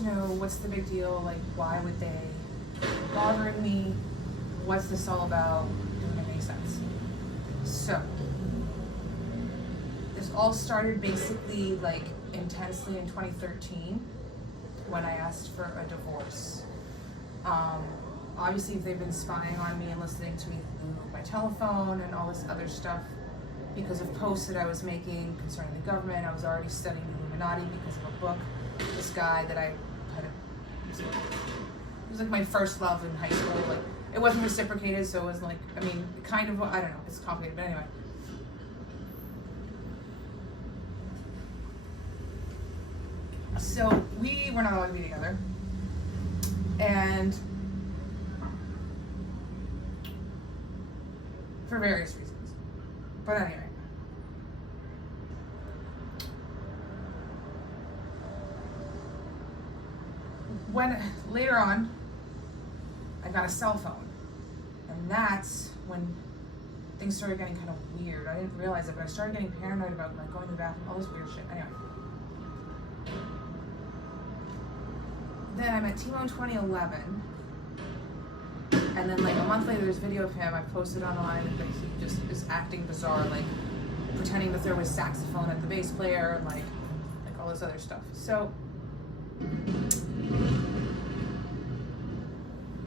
to know what's the big deal, like why would they be bothering me? What's this all about? Doesn't make any sense. So this all started basically like intensely in 2013 when I asked for a divorce. Obviously they've been spying on me and listening to me through my telephone and all this other stuff because of posts that I was making concerning the government. I was already studying the Illuminati because of a book. This guy that I had, it was like my first love in high school. Like it wasn't reciprocated, so it was like, I mean, kind of, I don't know, it's complicated, but anyway. So we were not allowed to be together, and for various reasons. But anyway. When later on, I got a cell phone, and that's when things started getting kind of weird. I didn't realize it, but I started getting paranoid about like going to the bathroom, all this weird shit. Anyway. Then I met Timo in 2011, and then like a month later there's a video of him I posted online that he just is acting bizarre, like pretending that there was saxophone at the bass player and like all this other stuff. So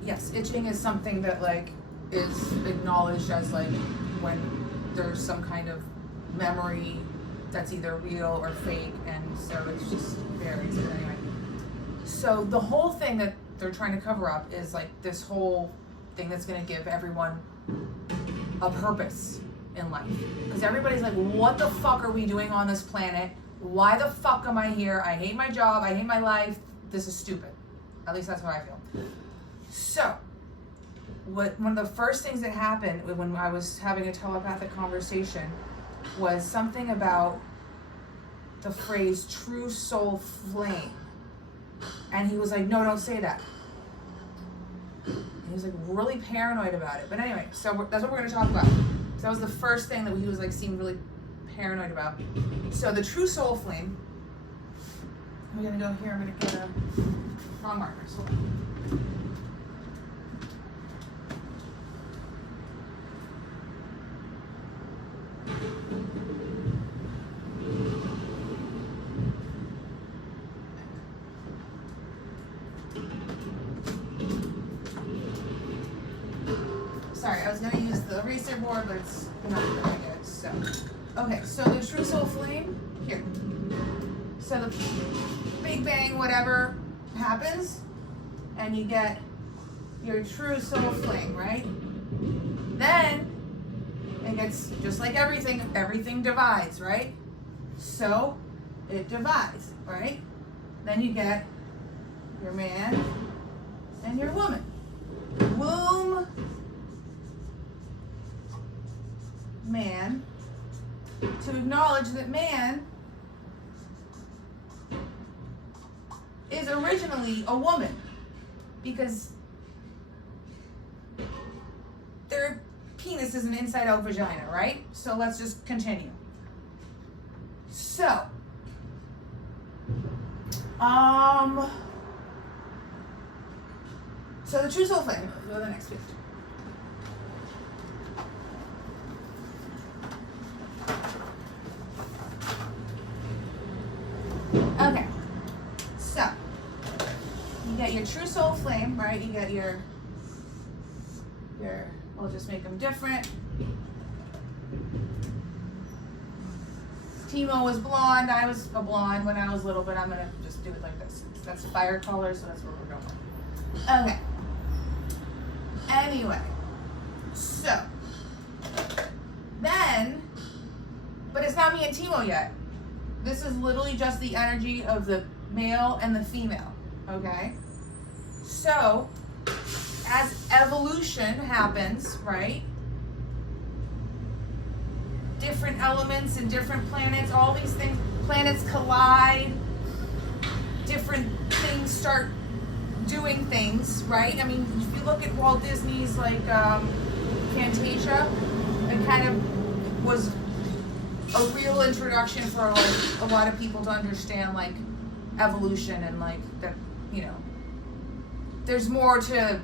yes, itching is something that like is acknowledged as like when there's some kind of memory that's either real or fake, and so it's just varies. But anyway. So the whole thing that they're trying to cover up is like this whole thing that's going to give everyone a purpose in life. Because everybody's like, what the fuck are we doing on this planet? Why the fuck am I here? I hate my job. I hate my life. This is stupid. At least that's how I feel. So one of the first things that happened when I was having a telepathic conversation was something about the phrase true soul flame. And he was like, no, don't say that. And he was like really paranoid about it. But anyway, so that's what we're going to talk about. So that was the first thing that he was like seemed really paranoid about. So the true soul flame, I'm going to go here, I'm going to get a wrong marker. So sorry, I was going to use the eraser board, but it's not really good. So, okay, so the true soul flame, here. So the big bang, whatever happens, and you get your true soul flame, right? Then it gets, just like everything divides, right? So it divides, right? Then you get your man and your woman. Womb, man, to acknowledge that man is originally a woman because their penis is an inside-out vagina, right? So let's just continue. So, so the true soul flame, go to the next page. Okay, so you get your true soul flame, right? You get your, we'll just make them different. Timo was blonde, I was a blonde when I was little, but I'm gonna just do it like this. That's fire color, so that's what we're going with. Okay. Anyway, so then, but it's not me and Timo yet. This is literally just the energy of the male and the female, okay? So, as evolution happens, right? Different elements and different planets, all these things, planets collide, different things start doing things, right? I mean, if you look at Walt Disney's like Fantasia, it kind of was a real introduction for like a lot of people to understand like evolution and like that you know, there's more to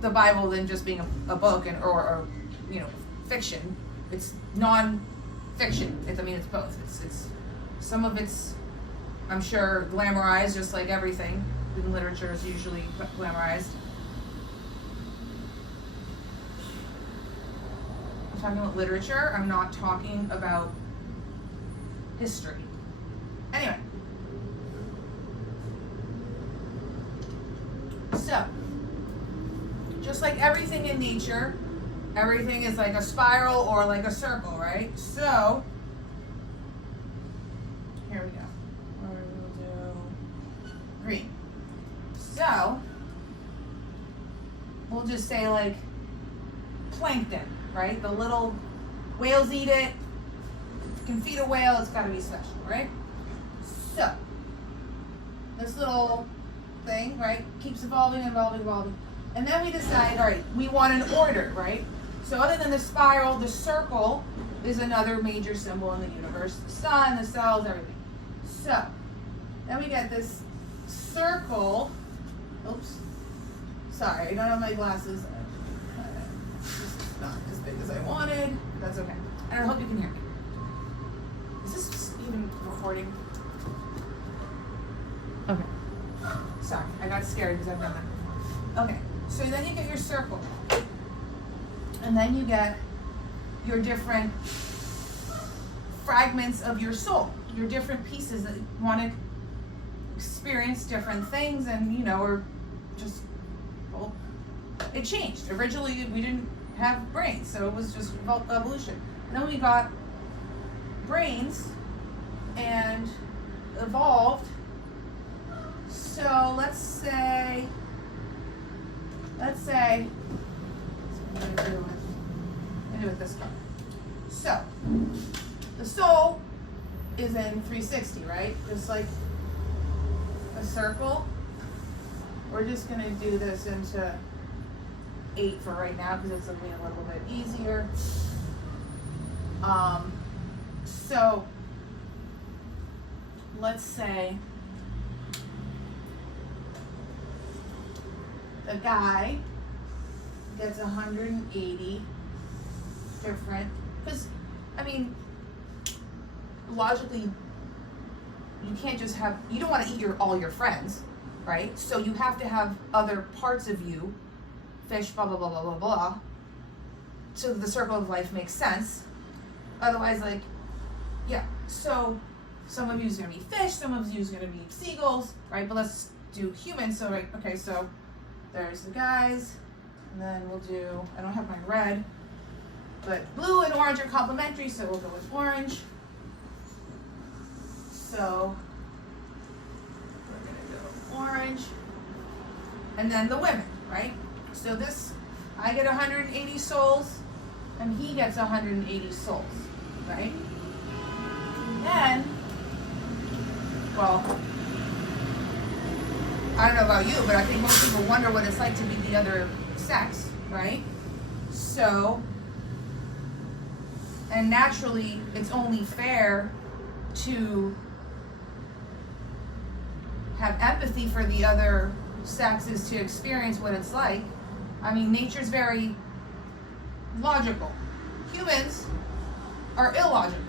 the Bible than just being a book or you know, fiction. It's non-fiction. I mean, it's both. It's some of it's, I'm sure, glamorized, just like everything in literature is usually glamorized. I'm talking about literature. I'm not talking about history. Anyway. So, just like everything in nature, everything is like a spiral or like a circle, right? So, here we go. We'll do green. So, we'll just say like plankton, right? The little whales eat it. If you can feed a whale, it's got to be special, right? So, this little thing, right, keeps evolving. And then we decide, all right, we want an order, right? So other than the spiral, the circle is another major symbol in the universe. The sun, the cells, everything. So, then we get this circle. Oops. Sorry, I don't have my glasses. It's not as big as I wanted. That's okay. And I hope you can hear me. Is this even recording? Okay. Sorry, I got scared because I've done that. Okay, so then you get your circle. And then you get your different fragments of your soul, your different pieces that want to experience different things and, you know, or just, well, it changed. Originally, we didn't have brains, so it was just evolution. And then we got brains and evolved. So let's say, I'm gonna do it this way. So, the soul is in 360, right? Just like a circle. We're just gonna do this into 8 for right now because it's gonna be a little bit easier. So, let's say the guy gets 180 different, because, I mean, logically, you can't just have, you don't want to eat all your friends, right? So you have to have other parts of you, fish, blah, blah, blah, blah, blah, blah, so that the circle of life makes sense. Otherwise, like, yeah, so some of you is going to be fish, some of you is going to be seagulls, right? But let's do humans. So, right, okay, so there's the guys, and then we'll do, I don't have my red, but blue and orange are complementary, so we'll go with orange. So we're gonna go orange. And then the women, right? So this, I get 180 souls, and he gets 180 souls, right? Then, well, I don't know about you, but I think most people wonder what it's like to be the other sex, right? So, and naturally, it's only fair to have empathy for the other sex is to experience what it's like. I mean, nature's very logical. Humans are illogical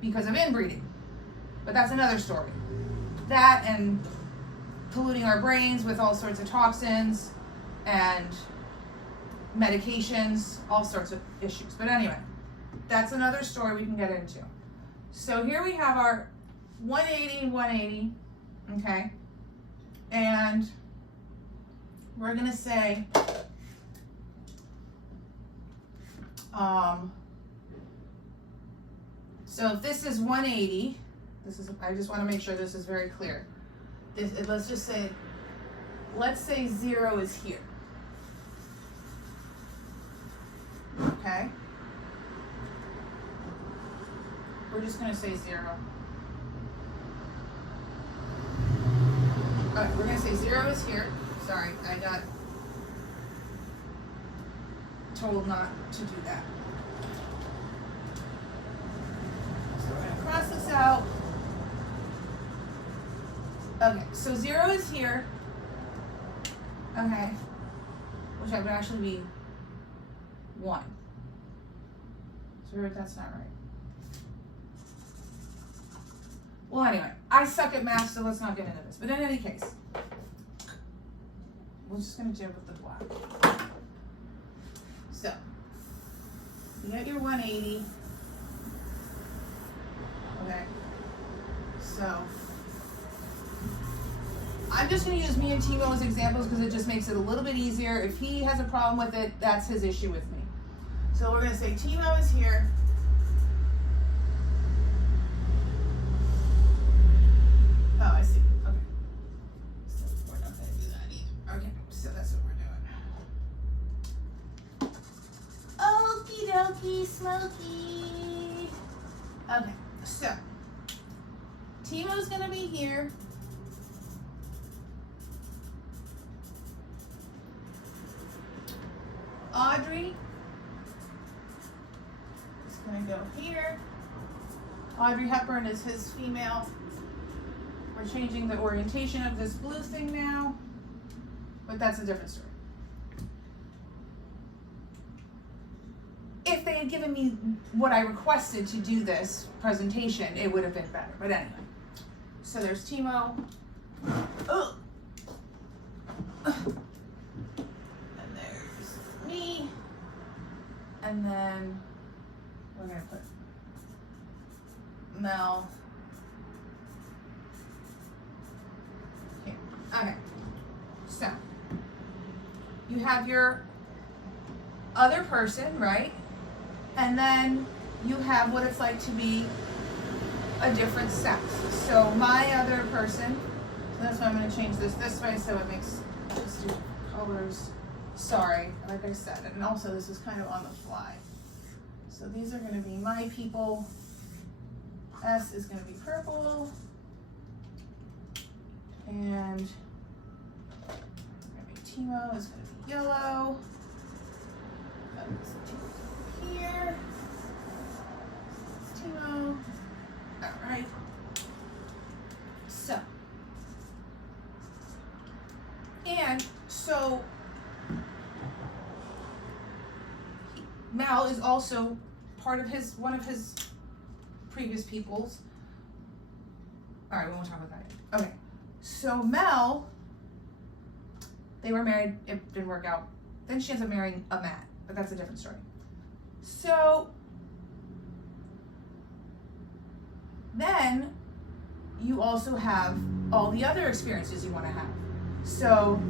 because of inbreeding, but that's another story. That and polluting our brains with all sorts of toxins and medications, all sorts of issues. But anyway, that's another story we can get into. So here we have our 180, 180, okay? And we're gonna say, so if this is 180, this is, I just want to make sure this is very clear. Let's just say, let's say 0 is here. Okay? We're just going to say 0. Alright, we're going to say 0 is here. Sorry, I got told not to do that. So we're going to cross this out. Okay, so 0 is here. Okay. Which would actually be 1. 0, that's not right. Well, anyway, I suck at math, so let's not get into this. But in any case, we're just going to do it with the black. So, you got your 180. Okay. So, I'm just going to use me and Timo as examples because it just makes it a little bit easier. If he has a problem with it, that's his issue with me. So we're going to say Timo is here. Oh, I see. Okay. So we're not going to do that either. Okay, so that's what we're doing. Okie dokie, Smokey. Okay, so Timo's going to be here. Audrey is going to go here. Audrey Hepburn is his female. We're changing the orientation of this blue thing now, but that's a different story. If they had given me what I requested to do this presentation, it would have been better. But anyway, so there's Timo. Oh. Me, and then we're going to put Mel here. Okay, so you have your other person, right? And then you have what it's like to be a different sex. So my other person, so that's why I'm going to change this way so it makes, let's do colors. Sorry, like I said, and also this is kind of on the fly. So these are going to be my people. S is going to be purple. And Timo is going to be yellow. That's Timo here. It's Timo. All right. So, and so Mel is also part of one of his previous peoples. All right, we won't talk about that yet. Okay, so Mel, they were married, it didn't work out. Then she ends up marrying a Matt, but that's a different story. So then you also have all the other experiences you want to have. So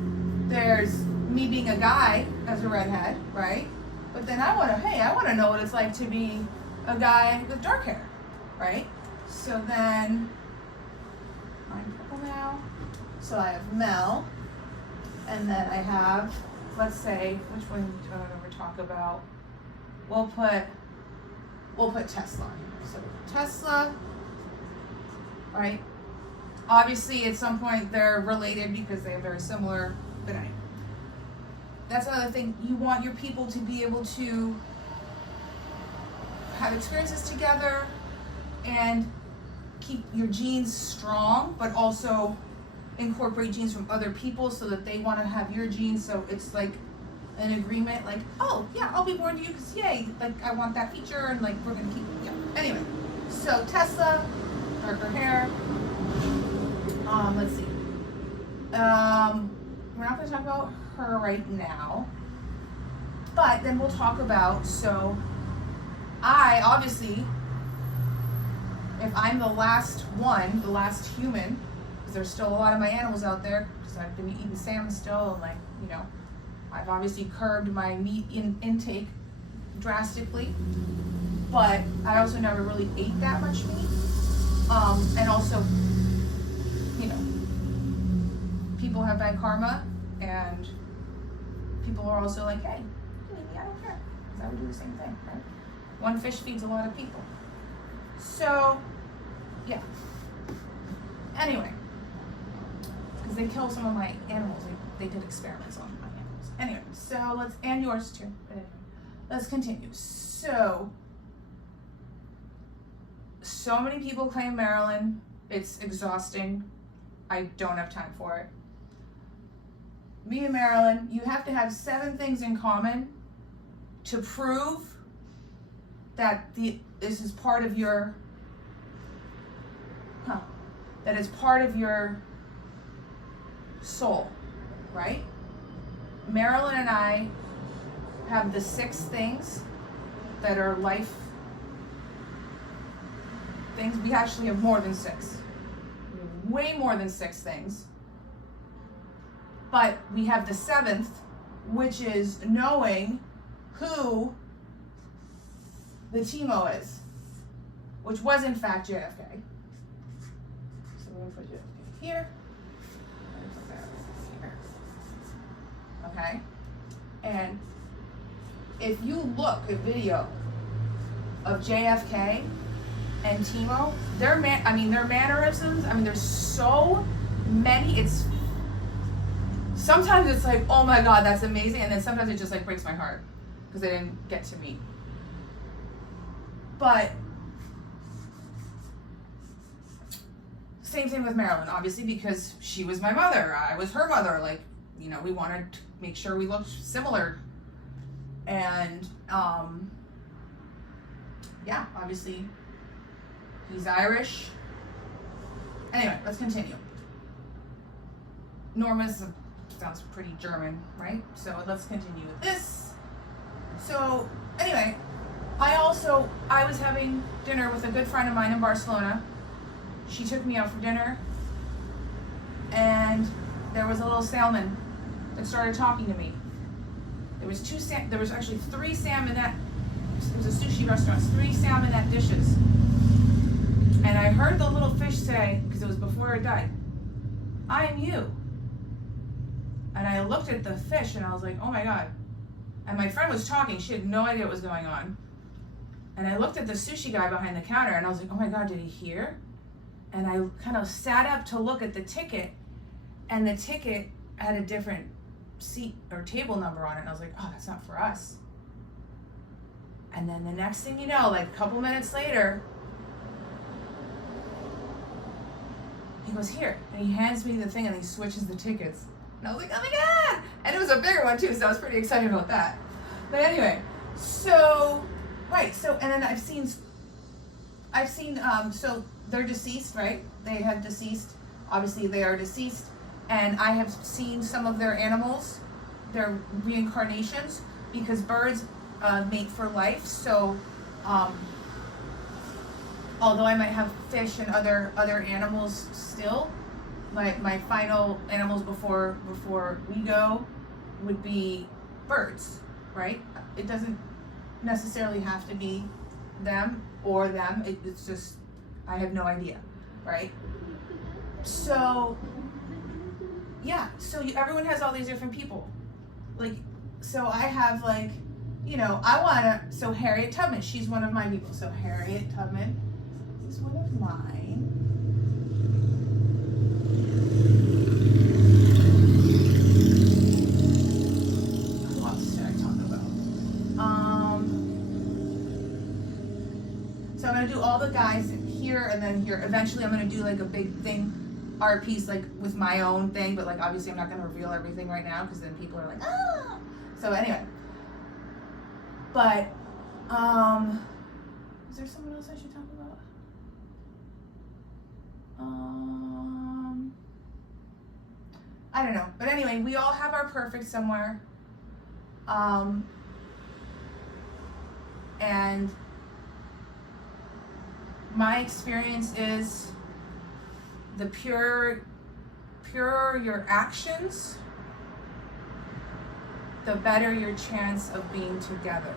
there's me being a guy as a redhead, right? But then I want to know what it's like to be a guy with dark hair, right? So then, I'm purple now. So I have Mel, and then I have, let's say, which one do I ever talk about? We'll put Tesla. So Tesla, right? Obviously, at some point they're related because they have very similar, but anyway. That's another thing. You want your people to be able to have experiences together and keep your genes strong, but also incorporate genes from other people so that they want to have your genes. So it's like an agreement, like, oh, yeah, I'll be born to you because, yay, like, I want that feature, and, like, we're going to keep it. Yeah. Anyway, so Tesla, darker hair. Let's see. We're not going to talk about her right now, but then we'll talk about, so I obviously, if I'm the last one, the last human, because there's still a lot of my animals out there, because I've been eating salmon still, and like, you know, I've obviously curbed my meat intake drastically, but I also never really ate that much meat, and also, you know, people have bad karma, and people are also like, hey, you eat me, I don't care, because I would do the same thing, right? One fish feeds a lot of people. So, yeah. Anyway, because they kill some of my animals, they did experiments on my animals. Anyway, so and yours too, but anyway, let's continue. So many people claim Maryland, it's exhausting. I don't have time for it. Me and Marilyn, you have to have 7 things in common to prove that this is part of your, that is part of your soul, right? Marilyn and I have the 6 things that are life things. We actually have more than 6. We have way more than 6 things. But we have the 7th, which is knowing who the Timo is, which was in fact JFK. So we're going to put JFK here. And put that here. Okay? And if you look at video of JFK and Timo, their mannerisms, there's so many, sometimes it's like, oh my God, that's amazing, and then sometimes it just like breaks my heart because I didn't get to meet. But same thing with Marilyn, obviously, because she was my mother, I was her mother, like, we wanted to make sure we looked similar. And yeah, obviously he's Irish. Anyway, let's continue. Norma sounds pretty German, right? So let's continue with this. So anyway, I was having dinner with a good friend of mine in Barcelona. She took me out for dinner, and there was a little salmon that started talking to me. There was actually 3 salmonette. It was a sushi restaurant. 3 salmonette dishes, and I heard the little fish say, because it was before it died, "I am you." And I looked at the fish, and I was like, "Oh my God!" And my friend was talking. She had no idea what was going on. And I looked at the sushi guy behind the counter, and I was like, "Oh my God, did he hear?" And I kind of sat up to look at the ticket, and the ticket had a different seat or table number on it, and I was like, "Oh, that's not for us." And then the next thing you know, like a couple minutes later, he goes, "Here," and he hands me the thing, and he switches the tickets, and I was like, "Oh my God!" And it was a bigger one too, so I was pretty excited about that. But anyway, so and then I've seen, so they're deceased, right? They have deceased. Obviously, they are deceased. And I have seen some of their animals, their reincarnations, because birds mate for life. So, although I might have fish and other animals still, my final animals before we go would be birds, right? It doesn't necessarily have to be them or them. It's just, I have no idea, right? So yeah, so everyone has all these different people. Like, so I have so Harriet Tubman, she's one of my people. So Harriet Tubman is one of mine. What else did I talk about? So I'm gonna do all the guys here and then here. Eventually I'm gonna do like a big thing, art piece, like with my own thing, but like obviously I'm not going to reveal everything right now because then people are like, ah. So anyway, but is there someone else I should talk about? I don't know, but anyway, we all have our perfect somewhere, and my experience is, the purer your actions, the better your chance of being together.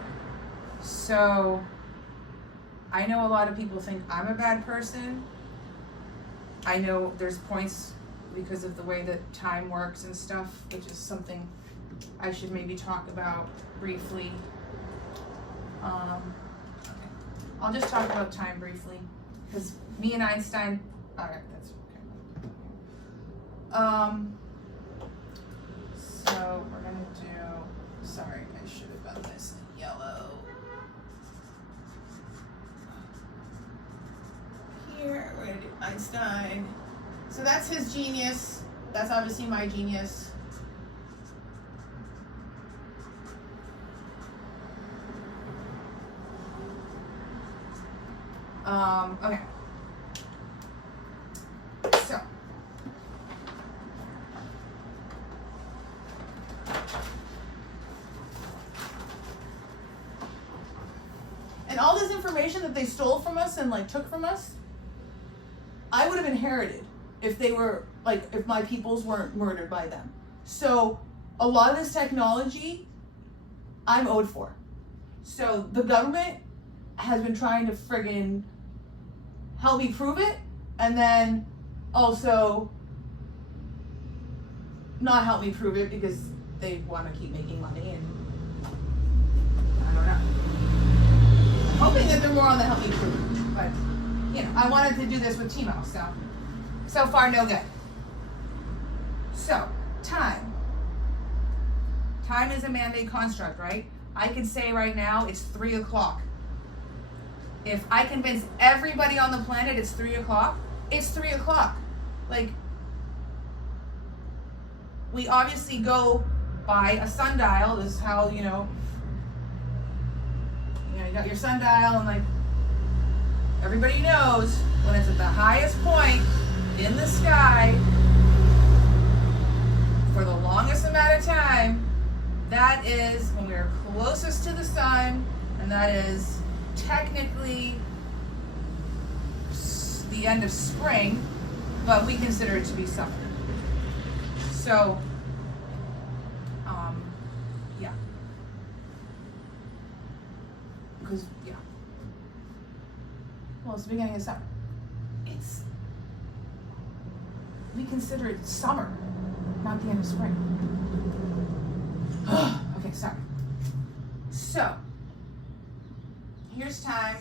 So I know a lot of people think I'm a bad person. I know there's points because of the way that time works and stuff, which is something I should maybe talk about briefly. Okay. I'll just talk about time briefly, because me and Einstein, all right, that's so we're gonna do, sorry, I should have done this in yellow. Here, we're gonna do Einstein. So that's his genius. That's obviously my genius. Okay. So. And all this information that they stole from us and like took from us, I would have inherited if they were like, if my peoples weren't murdered by them. So a lot of this technology I'm owed for. So the government has been trying to friggin' help me prove it, and then also not help me prove it because they want to keep making money, and I don't know. I'm hoping that they're more on the help me prove it, but you know, I wanted to do this with Timo, so far no good. So, time. Time is a man-made construct, right? I could say right now it's 3 o'clock. If I convince everybody on the planet it's 3 o'clock, it's 3 o'clock. Like, we obviously go by a sundial. This is how, you got your sundial, and like, everybody knows when it's at the highest point in the sky for the longest amount of time, that is when we're closest to the sun, and that is technically the end of spring, but we consider it to be summer. So, yeah. Because, yeah. Well, it's the beginning of summer. We consider it summer, not the end of spring. Okay, sorry. So, here's time.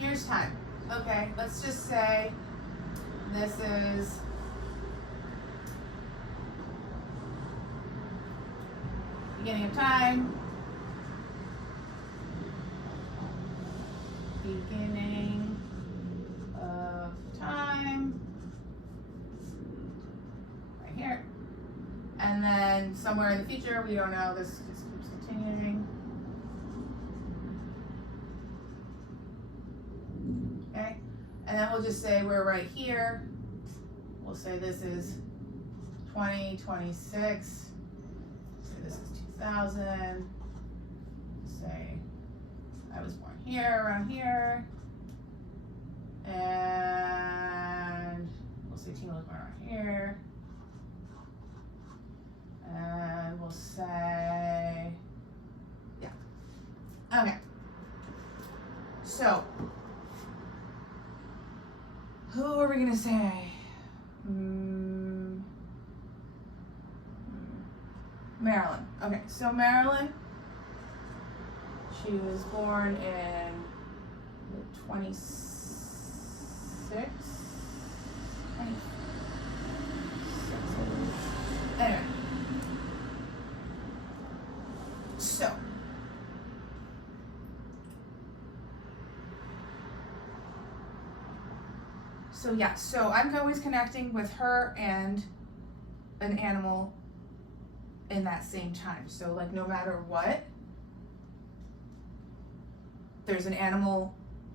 Here's time. Okay, let's just say this is beginning of time. Beginning of time. Right here. And then somewhere in the future, we don't know, this just keeps continuing. Okay, and then we'll just say we're right here. We'll say this is 2026. Say this is 2000. Say I was born here, around here. And we'll say Tina was born around here. And we'll say, yeah. Okay. So, who are we gonna say? Marilyn. Okay, so Marilyn, she was born in 26. Anyway. So yeah, so I'm always connecting with her and an animal in that same time. So like no matter what, there's an animal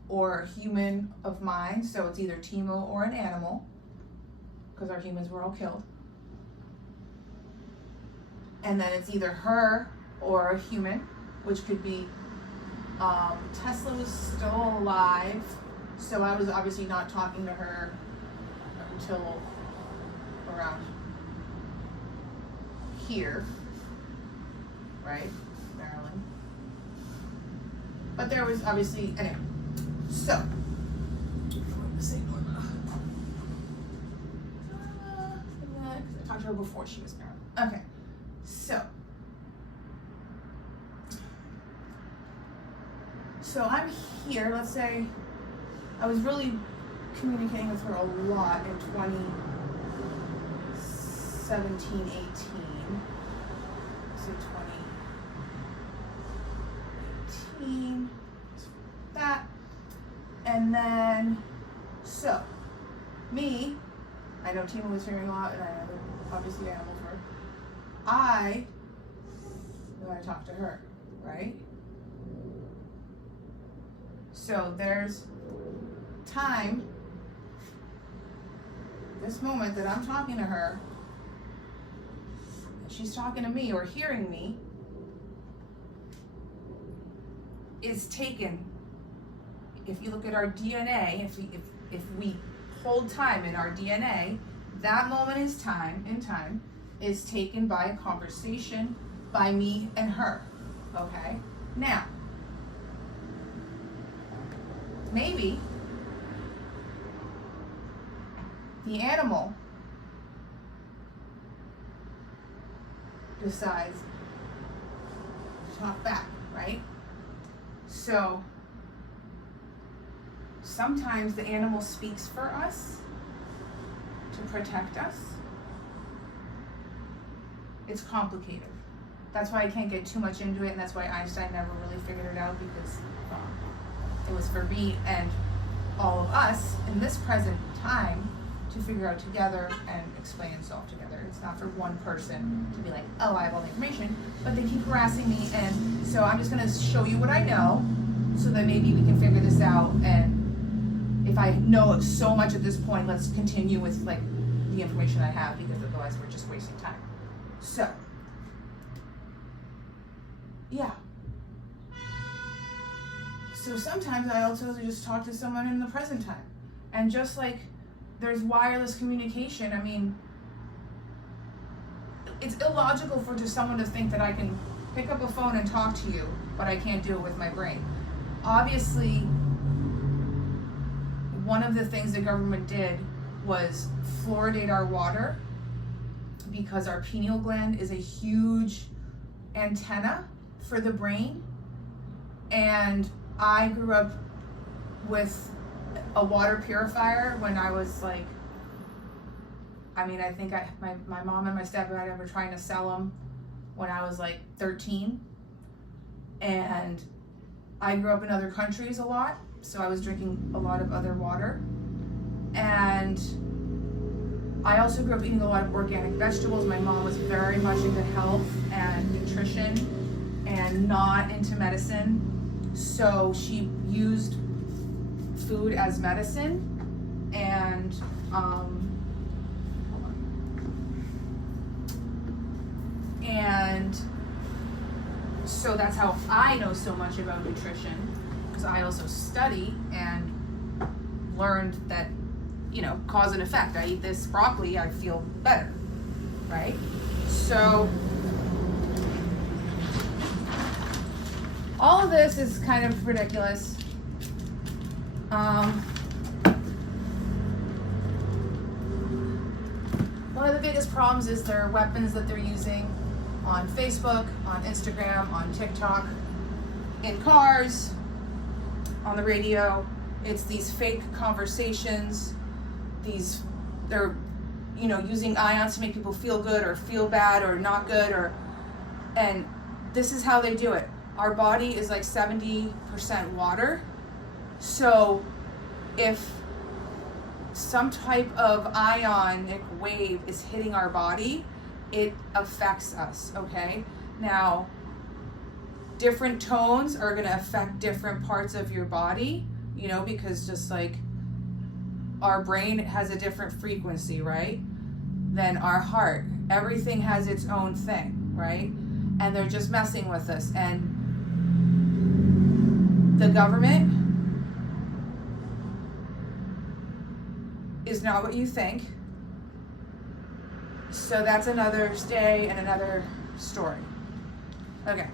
or a human of mine. So it's either Timo or an animal, because our humans were all killed. And then it's either her or a human, which could be, Tesla was still alive. So I was obviously not talking to her until around here, right, Maryland. But there was obviously, anyway, so, I'm say Norma. I talked to her before she was Maryland. Okay, so I'm here, let's say, I was really communicating with her a lot in 2017, 18. So 2018. clean that. And then, so, me, I know Tima was hearing a lot, and I know obviously animals were. I want to talk to her, right? So there's time, this moment that I'm talking to her, she's talking to me or hearing me, is taken. If you look at our DNA, if we hold time in our DNA, that moment in time is taken by a conversation by me and her. Okay? Now, maybe the animal decides to talk back, right? So sometimes the animal speaks for us to protect us. It's complicated. That's why I can't get too much into it, and that's why Einstein never really figured it out, because it was for me and all of us in this present time to figure out together and explain and solve together. It's not for one person to be like, oh, I have all the information, but they keep harassing me, and so I'm just gonna show you what I know so that maybe we can figure this out. And if I know so much at this point, let's continue with like the information I have, because otherwise we're just wasting time. So, yeah. So sometimes I also just talk to someone in the present time. And just like there's wireless communication, I mean, it's illogical for just someone to think that I can pick up a phone and talk to you, but I can't do it with my brain. Obviously, one of the things the government did was fluoridate our water, because our pineal gland is a huge antenna for the brain. And I grew up with a water purifier when I was like, I think my mom and my stepdad were trying to sell them when I was like 13. And I grew up in other countries a lot, so I was drinking a lot of other water. And I also grew up eating a lot of organic vegetables. My mom was very much into health and nutrition and not into medicine. So she used food as medicine. And and so that's how I know so much about nutrition, because I also study and learned that, cause and effect. I eat this broccoli, I feel better, right? So all of this is kind of ridiculous. One of the biggest problems is their weapons that they're using on Facebook, on Instagram, on TikTok, in cars, on the radio. It's these fake conversations. They're using ions to make people feel good or feel bad or not good, and this is how they do it. Our body is like 70% water. So if some type of ionic wave is hitting our body, it affects us, okay? Now, different tones are gonna affect different parts of your body, because just like our brain has a different frequency, right? Than our heart. Everything has its own thing, right? And they're just messing with us. And the government is not what you think. So that's another day and another story. Okay.